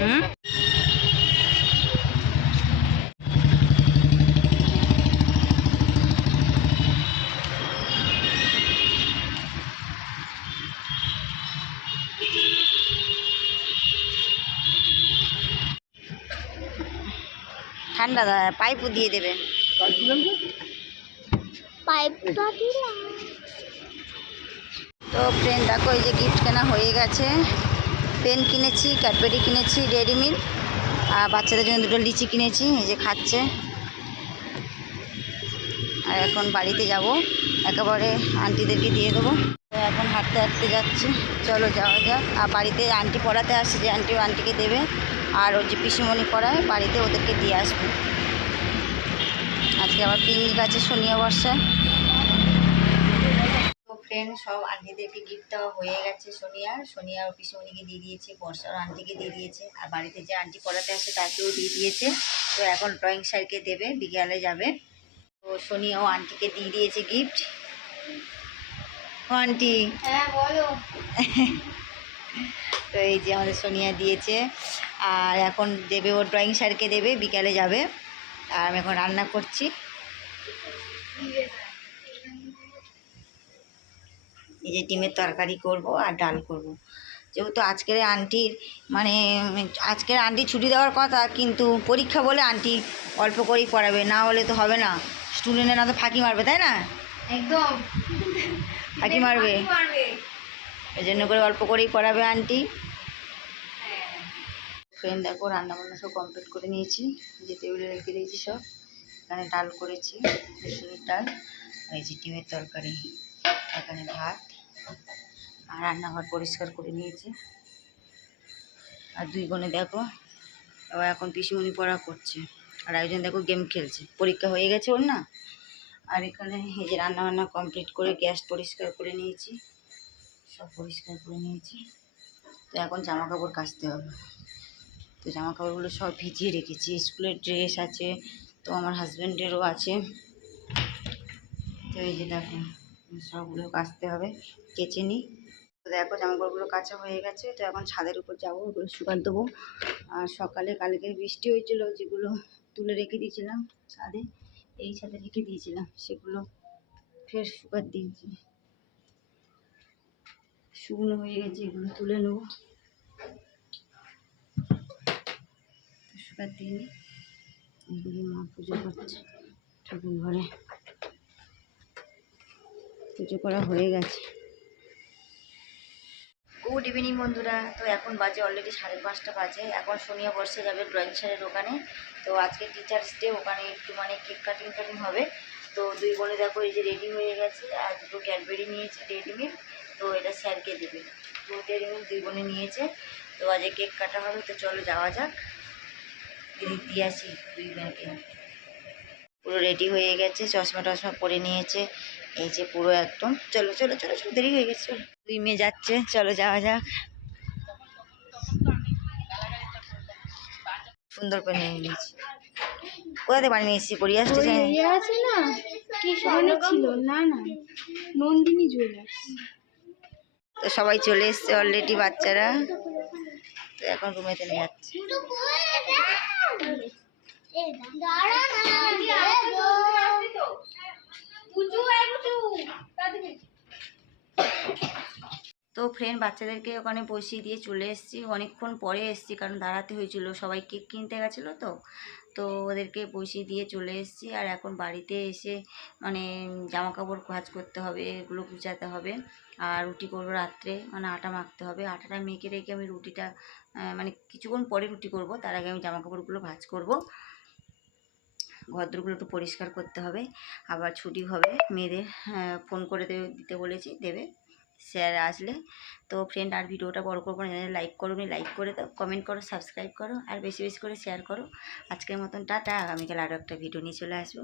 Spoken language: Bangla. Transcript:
হুম। ঠান্ডা পাইপও দিয়ে দেবে। তো ফ্রেন্ড দেখো এই যে গিফট কেনা হয়ে গেছে। পেন কিনেছি, ক্যাডবেরি কিনেছি, ডেয়ারি মিল্ক আর বাচ্চাদের জন্য দুটো লিচি কিনেছি, এই যে খাচ্ছে। আর এখন বাড়িতে যাব, একেবারে আন্টিদেরকে দিয়ে দেবো। এখন হাঁটতে হাঁটতে যাচ্ছি, চলো যাওয়া যাক। আর বাড়িতে আন্টি পড়াতে আসছে, যে আন্টি আন্টিকে দেবে, আর ওর যে পিসিমণি পড়ায়, বাড়িতে ওদেরকে দিয়ে আসবে। আজকে আবার পিকনিক আছে তো ফ্রেন্ড সব আন্টিদেরকে গিফট দেওয়া হয়ে গেছে সোনিয়া সোনিয়া আর পিসিমণিকে দিয়ে দিয়েছে বর্ষার আন্টিকে দিয়ে দিয়েছে আর বাড়িতে যে আন্টি পড়াতে আসে তাকেও দিয়ে দিয়েছে। তো এখন ড্রয়িং স্যারকে দেবে বিকেলে যাবে। তো সোনিয়া ও আন্টিকে দিয়ে দিয়েছে গিফট ও আন্টি। হ্যাঁ বলো। তো এই যে আমাদের সোনিয়া দিয়েছে আর এখন দেবে ও ড্রয়িং স্যারকে দেবে বিকালে যাবে। আর আমি এখন রান্না করছি। এই যে ডিমের তরকারি করব আর ডাল করব। যেহেতু আজকের আন্টির মানে আজকের আন্টি ছুটি দেওয়ার কথা কিন্তু পরীক্ষা বলে আন্টি অল্প করেই পড়াবে না হলে তো হবে না। স্টুডেন্টেরা তো ফাঁকি মারবে তাই না? একদম। ফাঁকি মারবে। এই জন্য করে অল্প করেই পড়াবে আন্টি। ফ্রেন্ড দেখো রান্না বান্না সব কমপ্লিট করে নিয়েছি। যে টেবিলে রেখে দিয়েছি সব। এখানে ডাল করেছি মুসুরির ডাল এই যে ডিমের তরকারি এখানে ভাত। আর রান্নাঘর পরিষ্কার করে নিয়েছি। আর দুই বোনে দেখো ও এখন পিসিমণি পড়া করছে। আর একজন দেখো গেম খেলছে। পরীক্ষা হয়ে গেছে ওর না? আর এখানে এই যে রান্না বান্না কমপ্লিট করে গ্যাস পরিষ্কার করে নিয়েছি। সব পরিষ্কার করে নিয়েছি। তো এখন জামা কাপড় কাচতে হবে। তো জামা কাপড়গুলো সব ভিজিয়ে রেখেছি। স্কুলের ড্রেস আছে, তো আমার হাজব্যান্ডেরও আছে। তো এই যে দেখো। সবগুলো কাচতে হবে, কেচে নিই। তো দেখো জামা কাপড়গুলো কাচা হয়ে গেছে, তো এখন ছাদের উপর যাব, ওগুলো শুকান দেবো আর সকালে কালকে বৃষ্টি হয়েছিল, যেগুলো তুলে রেখে দিয়েছিলাম ছাদে, এই ছাদে রেখে দিয়েছিলাম, সেগুলো ফের শুকার দিয়েছি। শুকনো হয়ে গেছে, এগুলো তুলে নেব। শুকার দিয়ে নিই। মা পুজো করছে ঠাকুর ঘরে পুজো করা হয়ে গেছে। গুড ইভিনিং বন্ধুরা। তো এখন বাজে অলরেডি সাড়ে পাঁচটা বাজে। এখন সোনিয়া বর্ষে যাবে ড্রয়িং স্যারের ওখানে। তো আজকে টিচার্স ডে ওখানে একটু মানে কেক কাটিং কাটিং হবে। তো দুই বোনে দেখো এই যে রেডি হয়ে গেছে আর দুটো ক্যাডবেরি নিয়েছে ডেরি মিল্ক তো এটা স্যারকে দেবে। তো ডেরি মিল্ক দুই বোনে নিয়েছে। তো আজকে কেক কাটা হবে, তো চলো যাওয়া যাক। দিয়ে আসি দুই বোনকে। পুরো রেডি হয়ে গেছে চশমা টশমা পরে নিয়েছে। এই যে পুরো একদম। চলো চলো চলো চলো দেরি হয়ে গেছে। দুই মেয়ে যাচ্ছে চলো যাওয়া যাক। সুন্দর করে নিয়ে নিয়েছি। কোথা থেকে বানিয়ে এসেছি পরিয়াস ওই স্টেশনে ইয়ে আছে না? কি ওখানে ছিল? না না। নন্দিনী জুয়েলার্স তো সবাই চলে এসছে অলরেডি বাচ্চারা। তো এখন রুমেতে নিয়ে যাচ্ছে। তো ফ্রেন্ড বাচ্চাদেরকে ওখানে বসিয়ে দিয়ে চলে এসেছি। অনেকক্ষণ পরে এসেছি কারণ দাঁড়াতে হয়েছিল। সবাই কেক কিনতে গেছিল তো। তো ওদেরকে বসিয়ে দিয়ে চলে এসেছি আর এখন বাড়িতে এসে মানে জামা কাপড় কাজ করতে হবে, এগুলো গুছাতে হবে। আর রুটি করব রাত্রে। মানে আটা মাখতে হবে। আটাটা মেখে রেখে আমি রুটিটা মানে কিছুক্ষণ পরে রুটি করব। তার আগে আমি জামা কাপড়গুলো ভাঁজ করব। ঘরদোরগুলো একটু পরিষ্কার করতে হবে। আবার ছুটি হবে। মেয়েদের ফোন করে দিতে বলেছি। দেবে। স্যার আসলে। তো ফ্রেন্ড আর ভিডিওটা বড় করব না লাইক করো লাইক করে দাও কমেন্ট করো সাবস্ক্রাইব করো, আর বেশি বেশি করে শেয়ার করো। আজকের মতন টাটা, আগামীকাল আরও একটা ভিডিও নিয়ে চলে আসব।